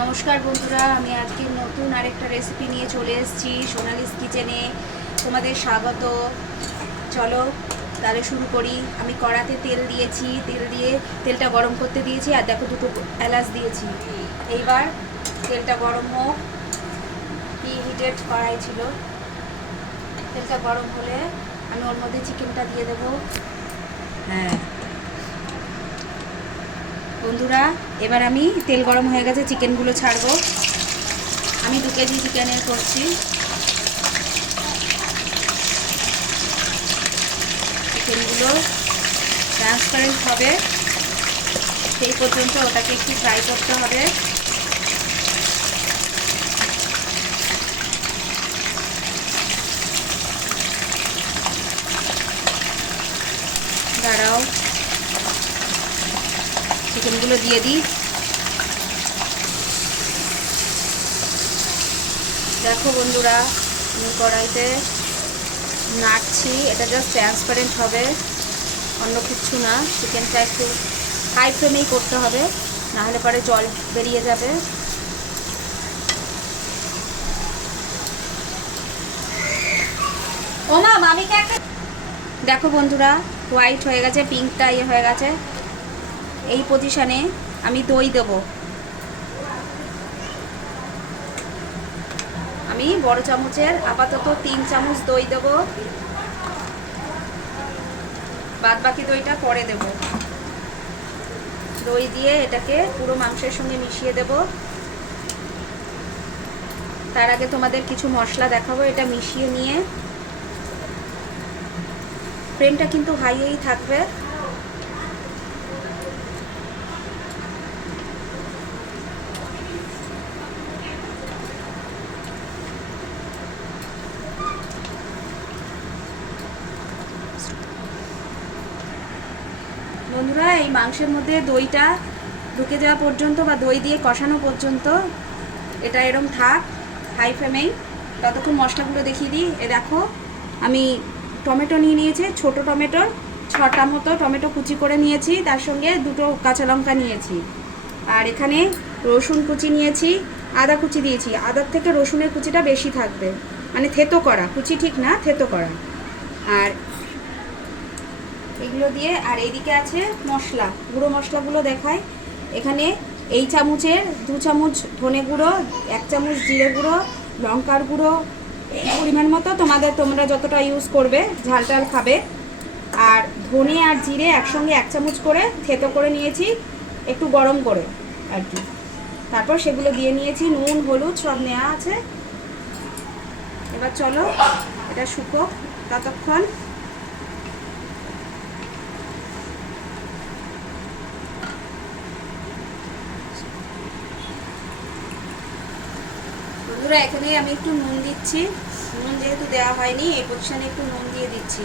নমস্কার বন্ধুরা, আমি আজকে নতুন আরেকটা রেসিপি নিয়ে চলে এসেছি সোনালিস কিচেনে। তোমাদের স্বাগত। চলো তাহলে শুরু করি। আমি কড়াতে তেল দিয়েছি, তেল দিয়ে তেলটা গরম করতে দিয়েছি, আর দেখো দুটো এলাচ দিয়েছি। এইবার তেলটা গরম হোক, হিটেড কড়াই ছিল। তেলটা গরম হলে আমি ওর মধ্যে চিকেনটা দিয়ে দেবো। হ্যাঁ বন্ধুরা, এবার আমি তেল গরম হয়ে গেছে, চিকেনগুলো ছাড়বো। আমি 2 কেজি চিকেনের করছি। চিকেনগুলো ট্রান্সপারেন্ট হবে সেই পর্যন্ত ওটাকে একটু ফ্রাই করতে হবে। দাঁড়াও, চিকেনগুলো দিয়ে দিই। দেখো বন্ধুরা, আমি কড়াইতে নাড়ছি, এটা জাস্ট ট্রান্সপারেন্ট হবে, অন্য কিছু না। চিকেনটা একটু হাই ফ্লেমেই করতে হবে, নাহলে পরে জল বেরিয়ে যাবে। ও মা, মামিকে একটা দেখো বন্ধুরা, হোয়াইট হয়ে গেছে, পিঙ্কটা হয়ে গেছে। এই পজিশনে আমি দই দেবো। আমি বড় চামচের আপাতত 3 চামচ দই দেবো, বাদ বাকি দইটা পরে দেব। দই দিয়ে এটাকে পুরো মাংসের সঙ্গে মিশিয়ে দেব। তার আগে তোমাদের কিছু মশলা দেখাবো। এটা মিশিয়ে নিয়ে ফ্লেমটা কিন্তু হাইয়েই থাকবে। বন্ধুরা, এই মাংসের মধ্যে দইটা ঢুকে যাওয়া পর্যন্ত বা দই দিয়ে কষানো পর্যন্ত এটা এরম থাক হাই ফ্লেমেই। ততক্ষণ মশলাগুলো দেখিয়ে দিই। এ দেখো, আমি টমেটো নিয়ে নিয়েছি, ছোট টমেটোর 6টা মতো টমেটো কুচি করে নিয়েছি, তার সঙ্গে 2টো কাঁচা লঙ্কা নিয়েছি। আর এখানে রসুন কুচি নিয়েছি, আদা কুচি দিয়েছি। আদার থেকে রসুনের কুচিটা বেশি থাকবে, মানে থেতো করা, কুচি ঠিক না, থেতো করা। আর এগুলো দিয়ে, আর এইদিকে আছে মশলা, গুঁড়ো মশলাগুলো দেখায়। এখানে এই চামচের 2 চামচ ধনে গুঁড়ো, 1 চামচ জিরে গুঁড়ো, লঙ্কার গুঁড়ো পরিমাণ মতো, তোমরা যতটা ইউজ করবে, ঝাল টাল খাবে। আর ধনে আর জিরে একসঙ্গে 1 চামচ করে থেতো করে নিয়েছি, একটু গরম করে আর কি। তারপর সেগুলো দিয়ে নিয়েছি, নুন হলুদ সব নেওয়া আছে। এবার চলো এটা শুকোক ততক্ষণ। বন্ধুরা, এখানে আমি একটু নুন দিচ্ছি। নুন যেহেতু দেওয়া হয়নি, এই পজিশনে একটু নুন দিয়ে দিচ্ছি,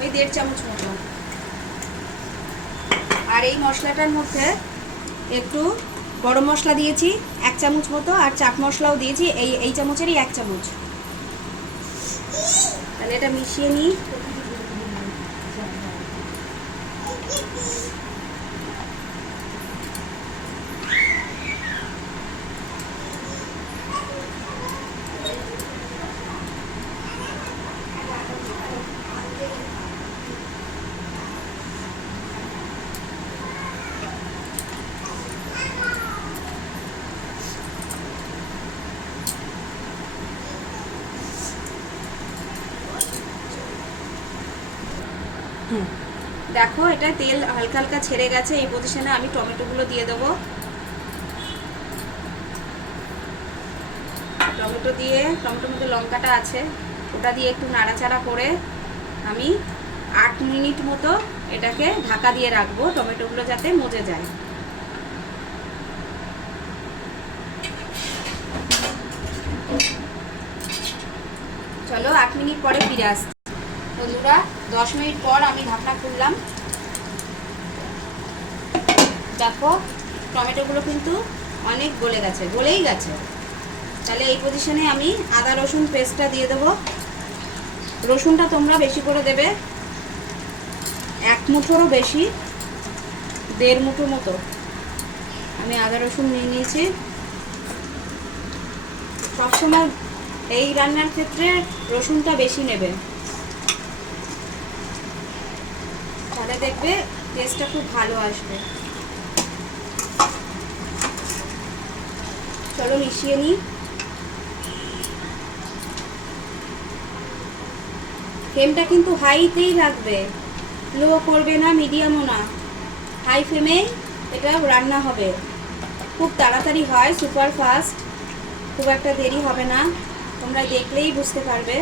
ওই 1.5 চামচ মতো। আর এই মশলাটার মধ্যে একটু গরম মশলা দিয়েছি 1 চামচ মতো, আর চাট মশলাও দিয়েছি এই চামচেরই 1 চামচ। তাহলে এটা মিশিয়ে নিই। দেখো, এটা তেল হালকা হালকা ছেড়ে গেছে। এই পজিশনে আমি টমেটোগুলো দিয়ে দেবো। টমেটো দিয়ে, টমেটোর মধ্যে লঙ্কাটা আছে, ওটা দিয়ে একটু নাড়াচাড়া করে আমি 8 মিনিট মতো এটাকে ঢাকা দিয়ে রাখবো, টমেটোগুলো যাতে মজে যায়। চলো 8 মিনিট পরে ফিরে আসছি। বন্ধুরা, 10 মিনিট পর আমি ঢাকনা খুললাম। দেখো, টমেটোগুলো কিন্তু অনেক গলেই গেছে। তাহলে এই পজিশনে আমি আদা রসুন পেস্টটা দিয়ে দেবো। রসুনটা তোমরা বেশি করে দেবে, 1 মুঠোরও বেশি, 1.5 মুঠো মতো আমি আদা রসুন নিয়ে নিয়েছি। সবসময় এই রান্নার ক্ষেত্রে রসুনটা বেশি নেবে, তাহলে দেখবে টেস্টটা খুব ভালো আসবে। চলো মিশিয়ে নিই। ফ্লেমটা কিন্তু হাইতেই রাখবে, লো করবে না, মিডিয়ামও না, হাই ফ্লেমেই এটা রান্না হবে। খুব তাড়াতাড়ি হয়, সুপার ফাস্ট, খুব একটা দেরি হবে না, তোমরা দেখলেই বুঝতে পারবে।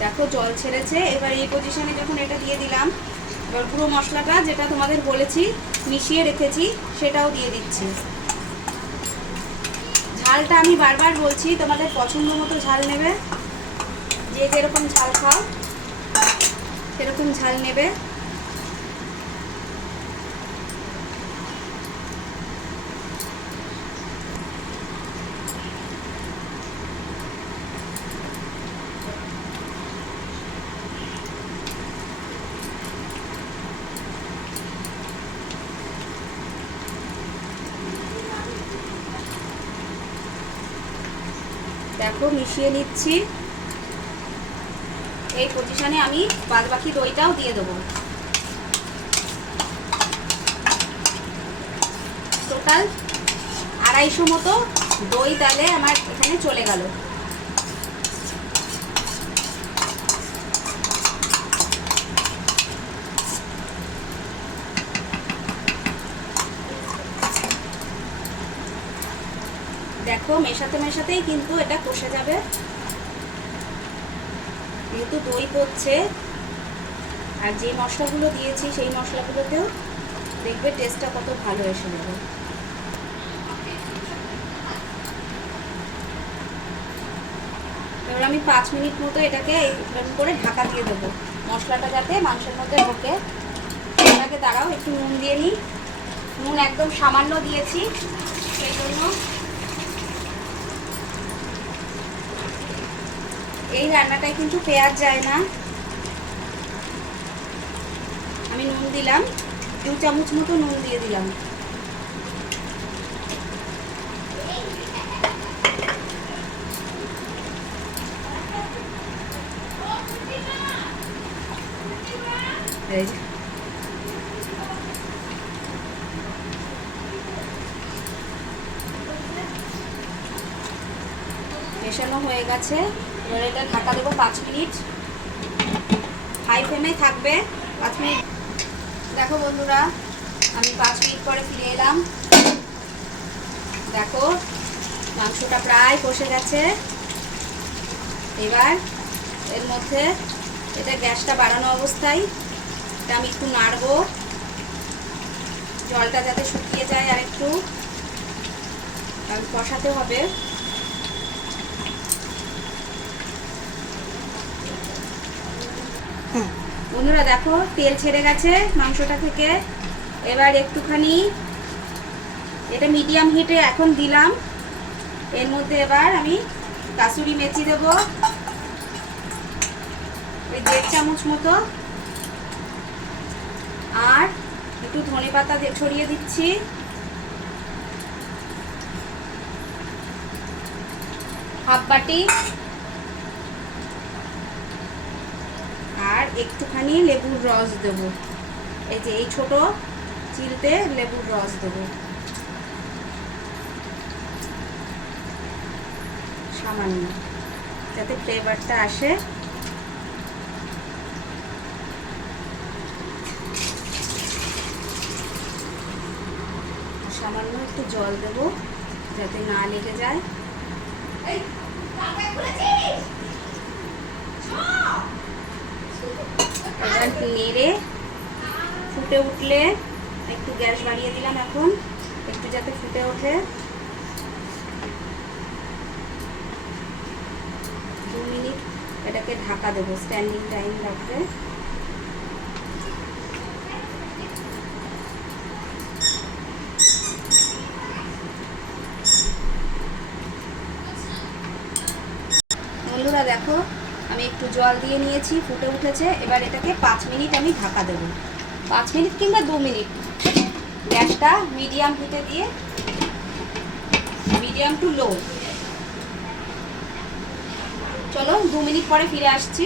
দেখো জল ছেড়েছে। এবার এই পজিশনে যখন এটা দিয়ে দিলাম, এবার গুঁড়ো মশলাটা যেটা তোমাদের বলেছি মিশিয়ে রেখেছি সেটাও দিয়ে দিচ্ছি। ঝালটা আমি বারবার বলছি, তোমাদের পছন্দ মতো ঝাল নেবে, যে যেরকম ঝাল খাও সেরকম ঝাল নেবে। দেখো মিশিয়ে নিচ্ছি। এই পজিশনে আমি বাদ বাকি দইটাও দিয়ে দেবো। টোটাল 250 মতো দই তাহলে আমার এখানে চলে গেল। দেখো মেশাতে মেশাতেই কিন্তু এটা কষে যাবে, যেহেতু দই পড়ছে আর যে মশলাগুলো দিয়েছি সেই মশলাগুলোতেও দেখবে টেস্টটা কত ভালো এসে যাবে। এবার আমি 5 মিনিট মতো এটাকে এরকম করে ঢাকা দিয়ে দেবো, মশলাটা যাতে মাংসের মধ্যে ঢোকে। এটাকে দাঁড়াও একটু নুন দিয়ে নিই, নুন একদম সামান্য দিয়েছি সেই জন্য। এই রান্নাটায় কিন্তু পেঁয়াজ যায় না। আমি নুন দিলাম 2 চামচ মতো নুন দিয়ে দিলাম। এই মেশানো হয়ে গেছে। এবার এটা ঢাকা দেবো 5 মিনিট, হাই ফ্লেমে থাকবে 5 মিনিট। দেখো বন্ধুরা, আমি 5 মিনিট পরে ফিরে এলাম। দেখো মাংসটা প্রায় কষে গেছে। এবার এর মধ্যে এটা গ্যাসটা বাড়ানো অবস্থায় এটা আমি একটু নাড়বো, জলটা যাতে শুকিয়ে যায় আর একটু কষাতে হবে। বন্ধুরা দেখো তেল ছেড়ে গেছে মাংসটা থেকে। এবার একটুখানি এটা মিডিয়াম হিটে এখন দিলাম, এর মধ্যে এবার আমি কাসুরি মেথি দেবো ওই 1.5 চামচ মতো, আর একটু ধনেপাতা ছড়িয়ে দিচ্ছি। হাফ বাটি, আর একটুখানি লেবুর রস দেবো, এই যে এই ছোট চিলতে লেবুর রস দেবো সামান্য, যাতে ফ্লেভারটা আসে। সামান্য একটু জল দেবো যাতে না লেগে যায়। এবার নেড়ে ফুটে উঠলে একটু গ্যাস বাড়িয়ে দিলাম, এখন একটু যাতে ফুটে ওঠে। 2 মিনিট এটাকে ঢাকা দেবো, স্ট্যান্ডিং টাইম লাগবে। বন্ধুরা দেখো আমি একটু জল দিয়ে নিয়েছি, ফুটে উঠেছে। এবার এটাকে 5 মিনিট আমি ঢাকা দেবো, 5 মিনিট কিংবা 2 মিনিট। গ্যাসটা মিডিয়াম হিটে দিয়ে, মিডিয়াম টু লো। চলো 2 মিনিট পরে ফিরে আসছি।